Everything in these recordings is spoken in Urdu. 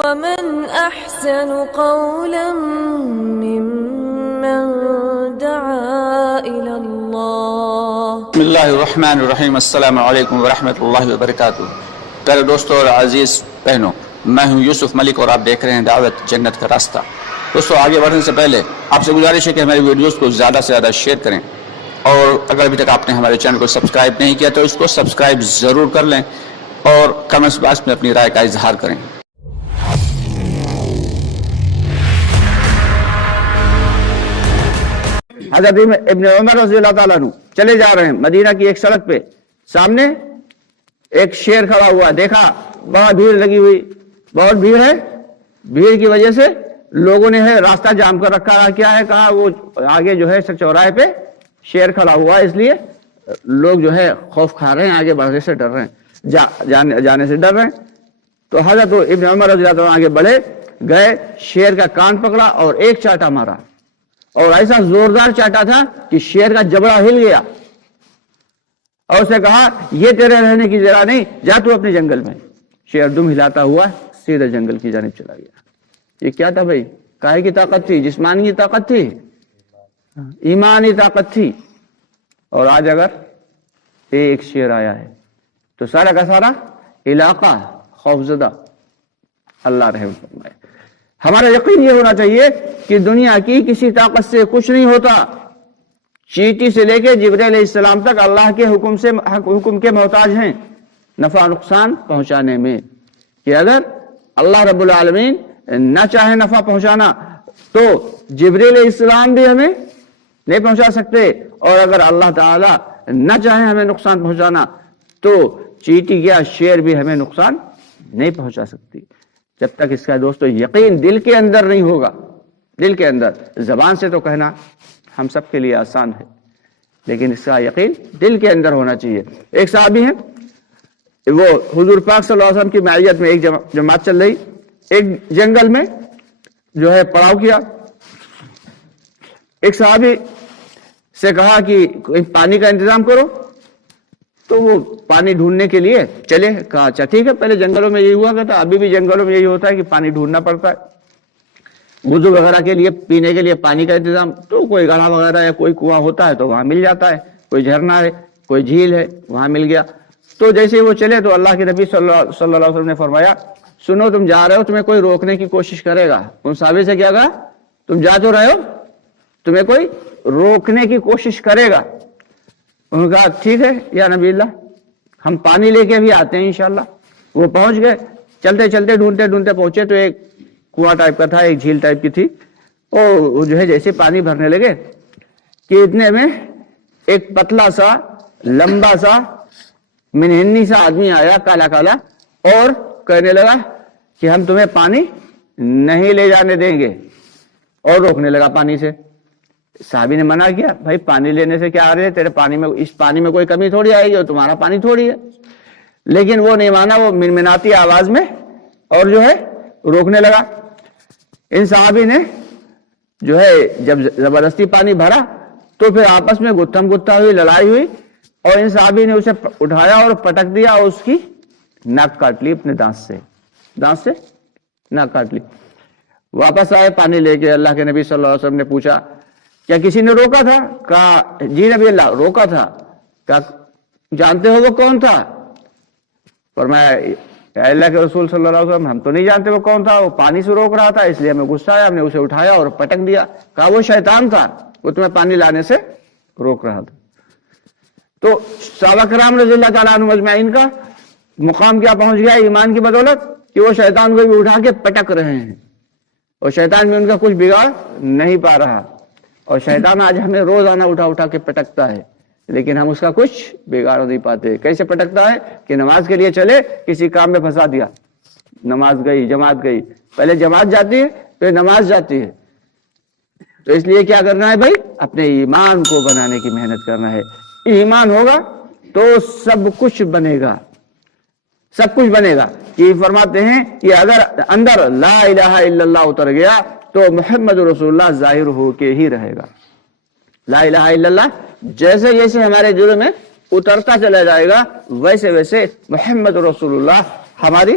ومن أحسن قولا ممن دعا إلى الله. بسم اللہ الرحمن الرحیم. السلام علیکم ورحمۃ اللہ وبرکاتہ. پیارے دوستوں اور عزیز بہنوں، میں ہوں یوسف ملک اور آپ دیکھ رہے ہیں دعوت جنت کا راستہ. دوستوں، آگے بڑھنے سے پہلے آپ سے گزارش ہے کہ ہماری ویڈیوز کو زیادہ سے زیادہ شیئر کریں، اور اگر ابھی تک آپ نے ہمارے چینل کو سبسکرائب نہیں کیا تو اس کو سبسکرائب ضرور کر لیں اور کمنٹس باکس میں اپنی رائے کا اظہار کریں. حضرت ابن عمر رضی اللہ تعالیٰ عنہ چلے جا رہے ہیں مدینہ کی ایک سڑک پہ، سامنے ایک شیر کھڑا ہوا، دیکھا بہت بھیڑ لگی ہوئی، بہت بھیڑ ہے. بھیڑ کی وجہ سے لوگوں نے راستہ جام کر رکھا. کیا ہے؟ کہا وہ آگے جو ہے چوراہے پہ شیر کھڑا ہوا، اس لیے لوگ جو ہے خوف کھا رہے ہیں، آگے بڑھنے سے ڈر رہے ہیں، جانے سے ڈر رہے ہیں. تو حضرت ابن عمر رضی اللہ تعالیٰ آگے بڑھے گئے، شیر کا کان پکڑا اور ایک چاٹا مارا، اور ایسا زوردار چاٹا تھا کہ شیر کا جبڑا ہل گیا، اور اسے کہا یہ تیرے رہنے کی جگہ نہیں، جا تو اپنے جنگل میں. شیر دم ہلاتا ہوا سیدھے جنگل کی جانب چلا گیا. یہ کیا تھا بھائی؟ کاہے کی طاقت تھی؟ جسمانی طاقت تھی، ایمانی طاقت تھی. اور آج اگر ایک شیر آیا ہے تو سارا کا سارا علاقہ خوفزدہ. اللہ رحم فرمائے. ہمارا یقین یہ ہونا چاہیے کہ دنیا کی کسی طاقت سے کچھ نہیں ہوتا. چیٹی سے لے کے جبرائیل علیہ السلام تک اللہ کے حکم کے محتاج ہیں نفع نقصان پہنچانے میں. کہ اگر اللہ رب العالمین نہ چاہے نفع پہنچانا تو جبرائیل علیہ السلام بھی ہمیں نہیں پہنچا سکتے، اور اگر اللہ تعالی نہ چاہے ہمیں نقصان پہنچانا تو چیٹی یا شیر بھی ہمیں نقصان نہیں پہنچا سکتی. جب تک اس کا دوستو یقین دل کے اندر نہیں ہوگا. دل کے اندر، زبان سے تو کہنا ہم سب کے لیے آسان ہے، لیکن اس کا یقین دل کے اندر ہونا چاہیے. ایک صحابی ہیں، وہ حضور پاک صلی اللہ علیہ وسلم کی معیت میں ایک جماعت چل رہی، ایک جنگل میں جو ہے پڑاؤ کیا. ایک صحابی سے کہا کہ پانی کا انتظام کرو، تو وہ پانی ڈھونڈنے کے لیے چلے. کہا اچھا ٹھیک ہے. پہلے جنگلوں میں یہی ہوا کرتا، ابھی بھی جنگلوں میں یہی ہوتا ہے کہ پانی ڈھونڈنا پڑتا ہے. وضو وغیرہ کے لیے، پینے کے لیے پانی کا انتظام تو کوئی گڑھا وغیرہ یا کوئی کنواں ہوتا ہے تو وہاں مل جاتا ہے، کوئی جھرنا ہے، کوئی جھیل ہے، وہاں مل گیا. تو جیسے وہ چلے تو اللہ کے نبی صلی اللہ علیہ وسلم نے فرمایا، سنو تم جا رہے ہو، تمہیں کوئی روکنے کی کوشش کرے گا. ان صحابی سے کیا کہا؟ تم جا تو رہے ہو، تمہیں کوئی روکنے کی کوشش کرے گا. انہوں نے کہا ٹھیک ہے یا نبی اللہ، ہم پانی لے کے بھی آتے ہیں انشاءاللہ. وہ پہنچ گئے، چلتے چلتے ڈھونڈتے ڈھونڈتے پہنچے تو ایک کنواں ٹائپ کا تھا، ایک جھیل ٹائپ کی تھی. اور جو ہے جیسے پانی بھرنے لگے کہ اتنے میں ایک پتلا سا لمبا سا منہنی سا آدمی آیا، کالا کالا، اور کہنے لگا کہ ہم تمہیں پانی نہیں لے جانے دیں گے، اور روکنے لگا پانی سے. صحابی نے منع کیا، بھائی پانی لینے سے کیا آ رہے ہیں، تیرے پانی میں، اس پانی میں کوئی کمی تھوڑی آئے گی، اور تمہارا پانی تھوڑی ہے. لیکن وہ نہیں مانا، وہ منمناتی آواز میں اور جو ہے روکنے لگا. ان صحابی نے جو ہے جب زبردستی پانی بھرا تو پھر آپس میں گتھم گتھا ہوئی، لڑائی ہوئی، اور ان صحابی نے اسے اٹھایا اور پٹک دیا، اور اس کی ناک کاٹ لی اپنے دانت سے ناک کاٹ لی. واپس آئے پانی لے کے. اللہ کے نبی صلی اللہ علیہ وسلم نے پوچھا کیا کسی نے روکا تھا؟ کہا جی نبی اللہ، روکا تھا. کہا جانتے ہو وہ کون تھا؟ فرمایا اے اللہ کے رسول صلی اللہ علیہ وسلم، ہم تو نہیں جانتے وہ کون تھا، وہ پانی سے روک رہا تھا، اس لیے ہمیں غصہ آیا، ہم نے اسے اٹھایا اور پٹک دیا. کہا وہ شیطان تھا، وہ تمہیں پانی لانے سے روک رہا تھا. تو صحابہ کرام رضی اللہ تعالیٰ عنہ اجمعین کا مقام کیا پہنچ گیا ایمان کی بدولت کہ وہ شیطان کو بھی اٹھا کے پٹک رہے ہیں، اور شیطان بھی ان کا کچھ بگاڑ نہیں پا رہا. اور شیطان آج ہمیں روزانہ اٹھا کے پٹکتا ہے، لیکن ہم اس کا کچھ بگاڑ نہیں پاتے. کیسے پٹکتا ہے کہ نماز کے لیے چلے، کسی کام میں پھنسا دیا، نماز گئی، جماعت گئی، پہلے جماعت جاتی ہے پھر نماز جاتی ہے. تو اس لیے کیا کرنا ہے بھائی؟ اپنے ایمان کو بنانے کی محنت کرنا ہے. ایمان ہوگا تو سب کچھ بنے گا، سب کچھ بنے گا. یہ فرماتے ہیں کہ اگر اندر لا الہ الا اللہ اتر گیا تو محمد رسول اللہ ظاہر ہو کے ہی رہے گا. لا الہ الا اللہ جیسے جیسے ہمارے دل میں اترتا چلا جائے گا، ویسے ویسے محمد رسول اللہ ہماری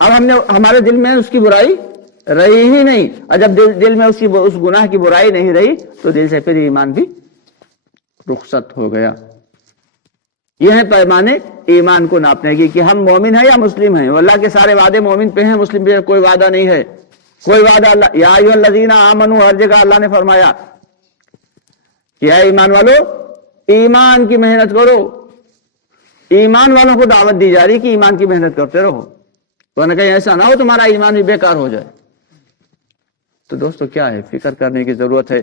اب ہمارے دل میں اس کی برائی رہی ہی نہیں، اور جب دل میں اس گناہ کی برائی نہیں رہی تو دل سے پھر ایمان بھی رخصت ہو گیا۔ یہ ہے پیمانے ایمان کو ناپنے کی کہ ہم مومن ہیں یا مسلم ہیں۔ اللہ کے سارے وعدے مومن پہ ہیں، مسلم پہ کوئی وعدہ نہیں ہے، کوئی وعدہ اللہ یا ایھا الذین آمنوا ہر جگہ اللہ نے فرمایا کہ اے ایمان والو ایمان کی محنت کرو، ایمان والوں کو دعوت دی جا رہی کہ ایمان کی محنت کرتے رہو، ورنہ کہیں ایسا نہ ہو تمہارا ایمان بھی بیکار ہو جائے۔ تو دوستو کیا ہے، فکر کرنے کی ضرورت ہے۔